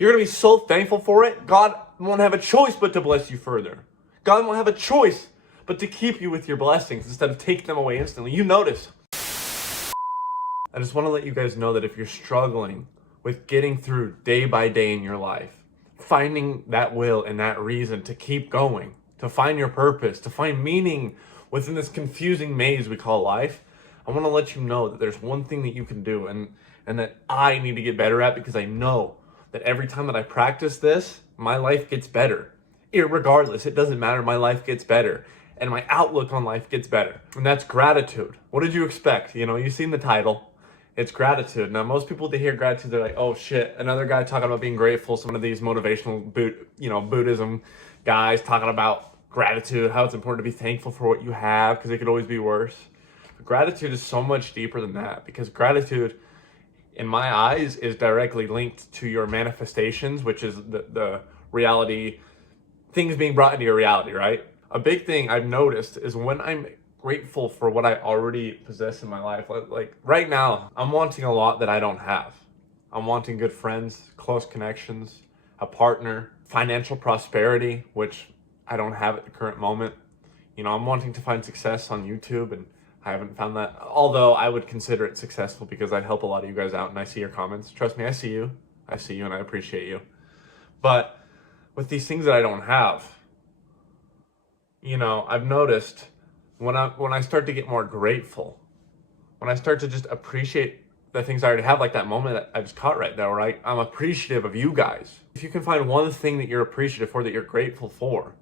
You're going to be so thankful for it, God won't have a choice but to bless you further. God won't have a choice but to keep you with your blessings instead of taking them away instantly. You notice. I just want to let you guys know that if you're struggling with getting through day by day in your life, finding that will and that reason to keep going, to find your purpose, to find meaning within this confusing maze we call life, I want to let you know that there's one thing that you can do and that I need to get better at, because I know that every time that I practice this, my life gets better. Irregardless, it doesn't matter, my life gets better. And my outlook on life gets better. And that's gratitude. What did you expect? You know, you've seen the title. It's gratitude. Now, most people, they hear gratitude, they're like, oh shit, another guy talking about being grateful. Some of these motivational Buddhism guys talking about gratitude, how it's important to be thankful for what you have because it could always be worse. But gratitude is so much deeper than that, because gratitude, in my eyes, is directly linked to your manifestations, which is the reality, things being brought into your reality, right? A big thing I've noticed is when I'm grateful for what I already possess in my life, like right now, I'm wanting a lot that I don't have. I'm wanting good friends, close connections, a partner, financial prosperity, which I don't have at the current moment. You know, I'm wanting to find success on YouTube, and I haven't found that, although I would consider it successful because I help a lot of you guys out and I see your comments. Trust me, I see you and I appreciate you. But with these things that I don't have, you know, I've noticed when I start to get more grateful, when I start to just appreciate the things I already have, like that moment that I just caught right there, right? I'm appreciative of you guys. If you can find one thing that you're appreciative for, that you're grateful for,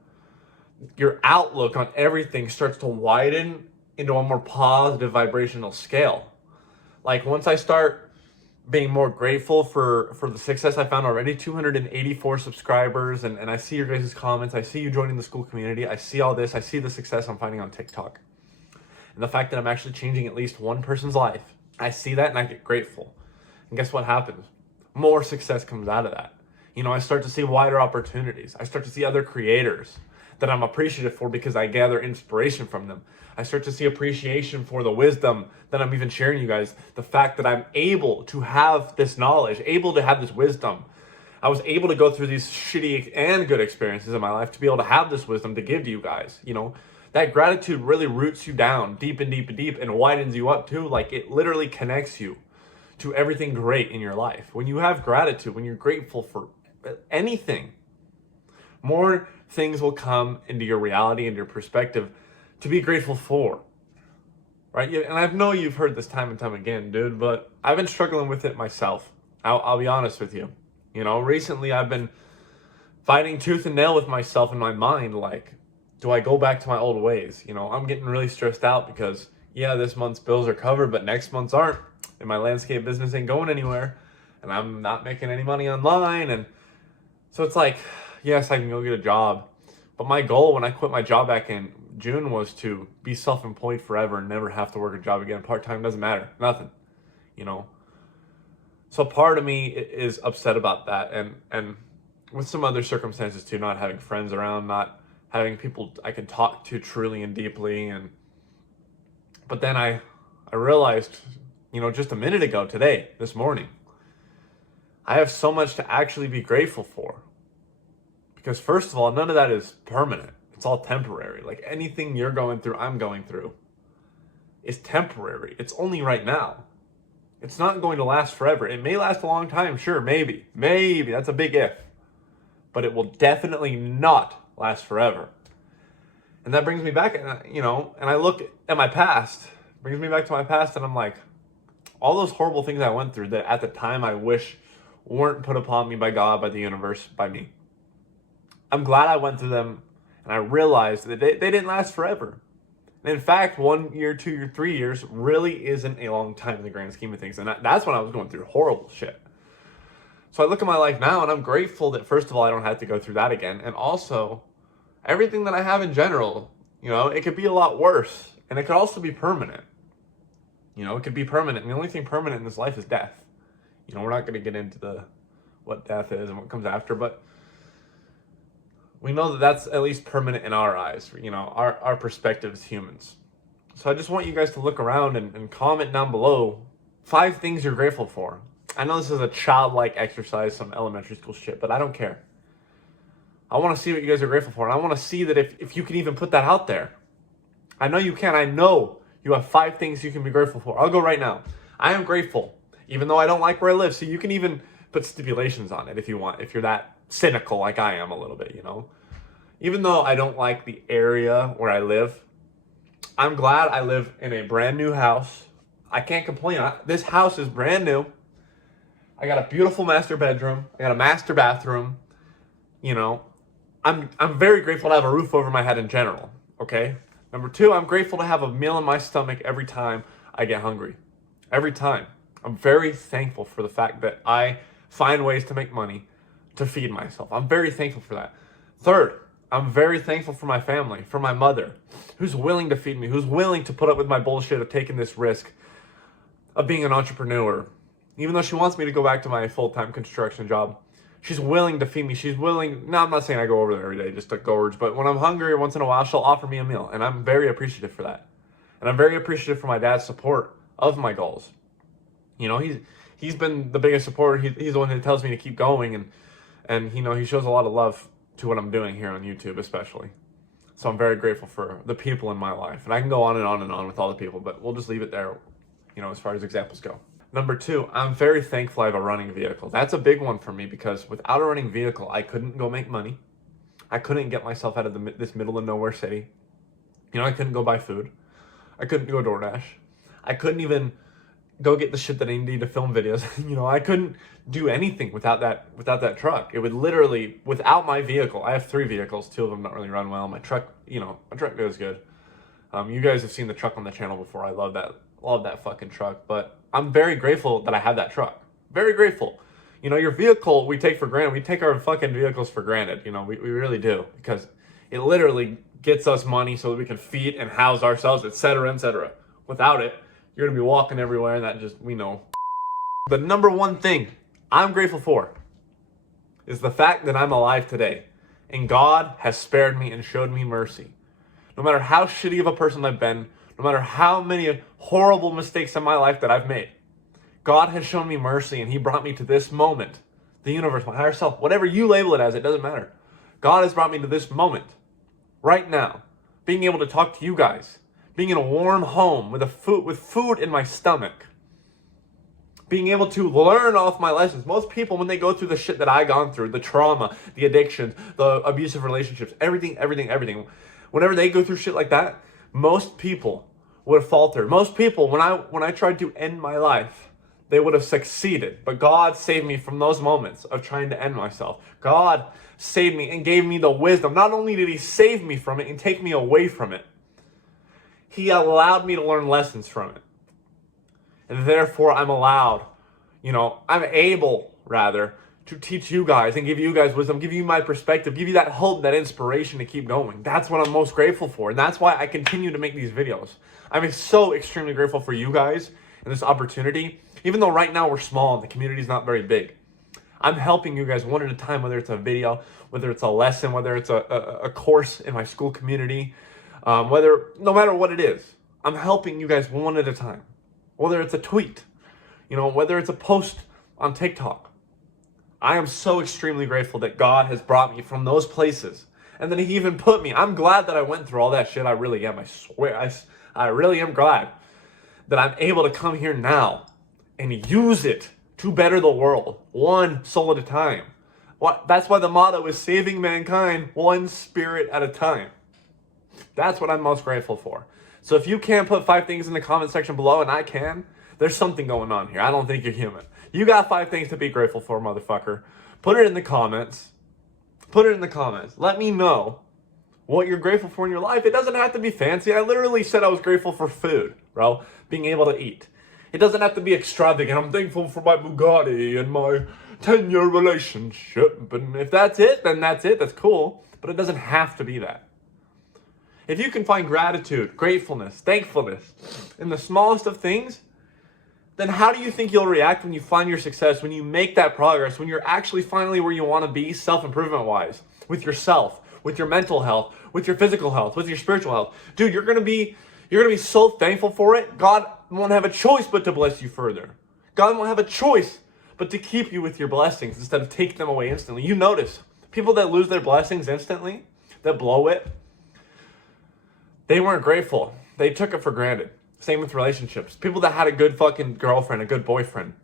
your outlook on everything starts to widen into a more positive vibrational scale. Like once I start being more grateful for the success I found already, 284 subscribers, and I see your guys' comments, I see you joining the school community, I see all this, I see the success I'm finding on TikTok. And the fact that I'm actually changing at least one person's life, I see that and I get grateful. And guess what happens? More success comes out of that. You know, I start to see wider opportunities. I start to see other creators that I'm appreciative for because I gather inspiration from them. I start to see appreciation for the wisdom that I'm even sharing you guys. The fact that I'm able to have this knowledge, able to have this wisdom. I was able to go through these shitty and good experiences in my life to be able to have this wisdom to give to you guys. You know, that gratitude really roots you down deep and deep and deep and widens you up too. Like it literally connects you to everything great in your life. When you have gratitude, when you're grateful for anything, more things will come into your reality and your perspective to be grateful for, right? And I know you've heard this time and time again, dude, but I've been struggling with it myself. I'll be honest with you. You know, recently I've been fighting tooth and nail with myself in my mind. Like, do I go back to my old ways? You know, I'm getting really stressed out because, yeah, this month's bills are covered, but next month's aren't. And my landscape business ain't going anywhere. And I'm not making any money online. And so it's like, yes, I can go get a job. But my goal when I quit my job back in June was to be self-employed forever and never have to work a job again. Part-time doesn't matter. Nothing. You know? So part of me is upset about that. And with some other circumstances too, not having friends around, not having people I can talk to truly and deeply. But then I realized, you know, just a minute ago today, this morning, I have so much to actually be grateful for. Because first of all, none of that is permanent. It's all temporary. Like anything you're going through, I'm going through, is temporary. It's only right now. It's not going to last forever. It may last a long time, sure, maybe. Maybe, that's a big if. But it will definitely not last forever. And that brings me back, you know, and I look at my past. It brings me back to my past, and I'm like, all those horrible things I went through that at the time I wish weren't put upon me by God, by the universe, by me. I'm glad I went through them, and I realized that they didn't last forever. And in fact, 1 year, 2 years, 3 years really isn't a long time in the grand scheme of things. And that's when I was going through horrible shit. So I look at my life now, and I'm grateful that, first of all, I don't have to go through that again. And also, everything that I have in general, you know, it could be a lot worse. And it could also be permanent. You know, it could be permanent. And the only thing permanent in this life is death. You know, we're not going to get into what death is and what comes after, but we know that that's at least permanent in our eyes, you know, our perspective as humans. So I just want you guys to look around and comment down below 5 things you're grateful for. I know this is a childlike exercise, some elementary school shit, but I don't care. I want to see what you guys are grateful for. And I want to see that if you can even put that out there. I know you can. I know you have 5 things you can be grateful for. I'll go right now. I am grateful, even though I don't like where I live. So you can even put stipulations on it if you want, if you're that cynical like I am a little bit, you know. Even though I don't like the area where I live, I'm glad I live in a brand new house. I can't complain. This house is brand new. I got a beautiful master bedroom. I got a master bathroom. You know, I'm very grateful to have a roof over my head in general, okay? Number 2, I'm grateful to have a meal in my stomach every time I get hungry. Every time. I'm very thankful for the fact that I find ways to make money to feed myself. I'm very thankful for that. 3rd, I'm very thankful for my family, for my mother, who's willing to feed me, who's willing to put up with my bullshit of taking this risk of being an entrepreneur. Even though she wants me to go back to my full-time construction job, she's willing to feed me. She's willing. No, I'm not saying I go over there every day just to gorge, but when I'm hungry once in a while, she'll offer me a meal, and I'm very appreciative for that. And I'm very appreciative for my dad's support of my goals. You know, he's been the biggest supporter. He's the one who tells me to keep going, and you know, he shows a lot of love to what I'm doing here on YouTube, especially. So I'm very grateful for the people in my life, and I can go on and on and on with all the people, but we'll just leave it there, you know, as far as examples go. Number 2, I'm very thankful I have a running vehicle. That's a big one for me because without a running vehicle, I couldn't go make money. I couldn't get myself out of this middle of nowhere city. You know, I couldn't go buy food. I couldn't go DoorDash. I couldn't even go get the shit that I need to film videos. You know, I couldn't do anything without that truck. It would literally, without my vehicle, I have 3 vehicles. 2 of them don't really run well. My truck, you know, my truck goes good. You guys have seen the truck on the channel before. I love that fucking truck. But I'm very grateful that I have that truck. Very grateful. You know, your vehicle we take for granted. We take our fucking vehicles for granted. You know, we really do, because it literally gets us money so that we can feed and house ourselves, etc., etc. Without it, you're gonna be walking everywhere, and that just, we know. The number 1 thing I'm grateful for is the fact that I'm alive today, and God has spared me and showed me mercy. No matter how shitty of a person I've been, no matter how many horrible mistakes in my life that I've made, God has shown me mercy, and he brought me to this moment. The universe, my higher self, whatever you label it as, it doesn't matter. God has brought me to this moment, right now, being able to talk to you guys, being in a warm home with food in my stomach, being able to learn off my lessons. Most people, when they go through the shit that I gone through, the trauma, the addictions, the abusive relationships, everything, whenever they go through shit like that, most people would have faltered. Most people, when I tried to end my life, they would have succeeded. But God saved me from those moments of trying to end myself. God saved me and gave me the wisdom. Not only did he save me from it and take me away from it, he allowed me to learn lessons from it. And therefore, I'm able, to teach you guys and give you guys wisdom, give you my perspective, give you that hope, that inspiration to keep going. That's what I'm most grateful for. And that's why I continue to make these videos. I'm so extremely grateful for you guys and this opportunity. Even though right now we're small and the community is not very big, I'm helping you guys one at a time, whether it's a video, whether it's a lesson, whether it's a course in my school community, no matter what it is, I'm helping you guys one at a time. Whether it's a tweet, whether it's a post on TikTok. I am so extremely grateful that God has brought me from those places. And then he even put me. I'm glad that I went through all that shit. I really am. I swear. I really am glad that I'm able to come here now and use it to better the world, one soul at a time. That's why the motto is saving mankind one spirit at a time. That's what I'm most grateful for. So if you can't put 5 things in the comment section below, and I can, there's something going on here. I don't think you're human. You got 5 things to be grateful for, motherfucker. Put it in the comments. Put it in the comments. Let me know what you're grateful for in your life. It doesn't have to be fancy. I literally said I was grateful for food, bro. Being able to eat. It doesn't have to be extravagant. I'm thankful for my Bugatti and my 10-year relationship. But if that's it, then that's it. That's cool. But it doesn't have to be that. If you can find gratitude, gratefulness, thankfulness in the smallest of things, then how do you think you'll react when you find your success, when you make that progress, when you're actually finally where you want to be self-improvement wise, with yourself, with your mental health, with your physical health, with your spiritual health? Dude, you're going to be so thankful for it. God won't have a choice but to bless you further. God won't have a choice but to keep you with your blessings instead of take them away instantly. You notice people that lose their blessings instantly, that blow it, they weren't grateful. They took it for granted. Same with relationships. People that had a good fucking girlfriend, a good boyfriend,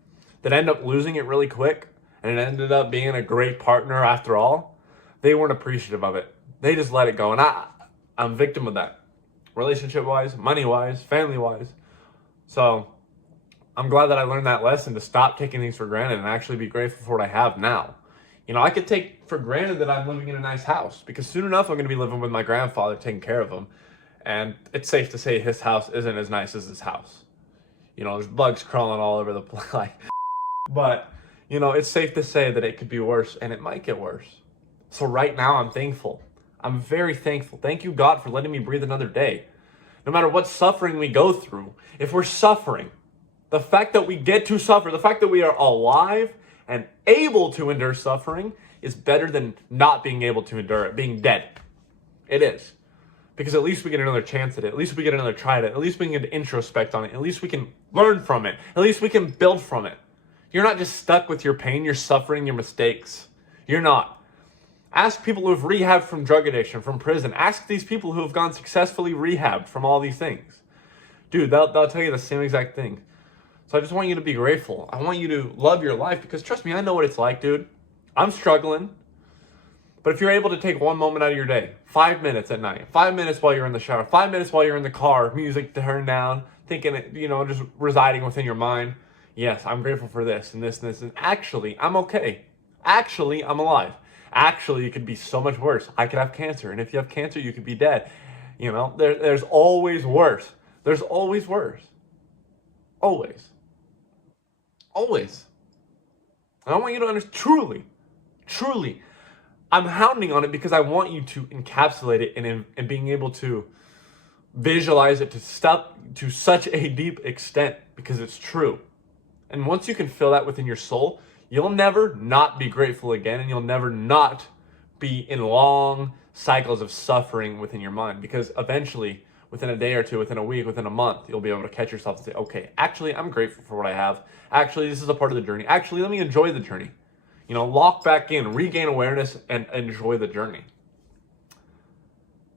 that end up losing it really quick, and it ended up being a great partner after all, they weren't appreciative of it. They just let it go. And I'm a victim of that. Relationship-wise, money-wise, family-wise. So I'm glad that I learned that lesson to stop taking things for granted and actually be grateful for what I have now. You know, I could take for granted that I'm living in a nice house because soon enough I'm going to be living with my grandfather, taking care of him. And it's safe to say his house isn't as nice as his house. You know, there's bugs crawling all over the place. But, you know, it's safe to say that it could be worse, and it might get worse. So right now I'm thankful. I'm very thankful. Thank you, God, for letting me breathe another day. No matter what suffering we go through, if we're suffering, the fact that we get to suffer, the fact that we are alive and able to endure suffering is better than not being able to endure it, being dead. It is. Because at least we get another chance at it. At least we get another try at it. At least we can get introspect on it. At least we can learn from it. At least we can build from it. You're not just stuck with your pain. You're suffering your mistakes. You're not. Ask people who have rehabbed from drug addiction, from prison. Ask these people who have gone successfully rehabbed from all these things. Dude, they'll tell you the same exact thing. So I just want you to be grateful. I want you to love your life because trust me, I know what it's like, dude. I'm struggling. But if you're able to take one moment out of your day, 5 minutes at night, 5 minutes while you're in the shower, 5 minutes while you're in the car, music turned down, thinking, you know, just residing within your mind. Yes, I'm grateful for this and this and this. And actually, I'm okay. Actually, I'm alive. Actually, it could be so much worse. I could have cancer. And if you have cancer, you could be dead. You know, there's always worse. There's always worse. Always. Always. And I want you to understand, truly, I'm hounding on it because I want you to encapsulate it and being able to visualize it to such a deep extent because it's true. And once you can feel that within your soul, you'll never not be grateful again, and you'll never not be in long cycles of suffering within your mind because eventually, within a day or two, within a week, within a month, you'll be able to catch yourself and say, okay, actually, I'm grateful for what I have. Actually, this is a part of the journey. Actually, let me enjoy the journey. You know, lock back in, regain awareness, and enjoy the journey.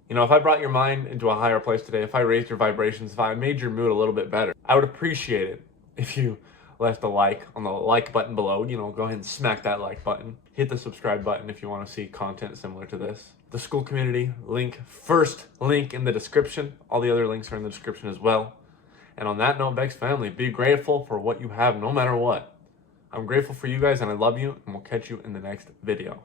You know, if I brought your mind into a higher place today, if I raised your vibrations, if I made your mood a little bit better, I would appreciate it if you left a like on the like button below. You know, go ahead and smack that like button. Hit the subscribe button if you want to see content similar to this. The school community link, first link in the description. All the other links are in the description as well. And on that note, VEXED family, be grateful for what you have no matter what. I'm grateful for you guys and I love you, and we'll catch you in the next video.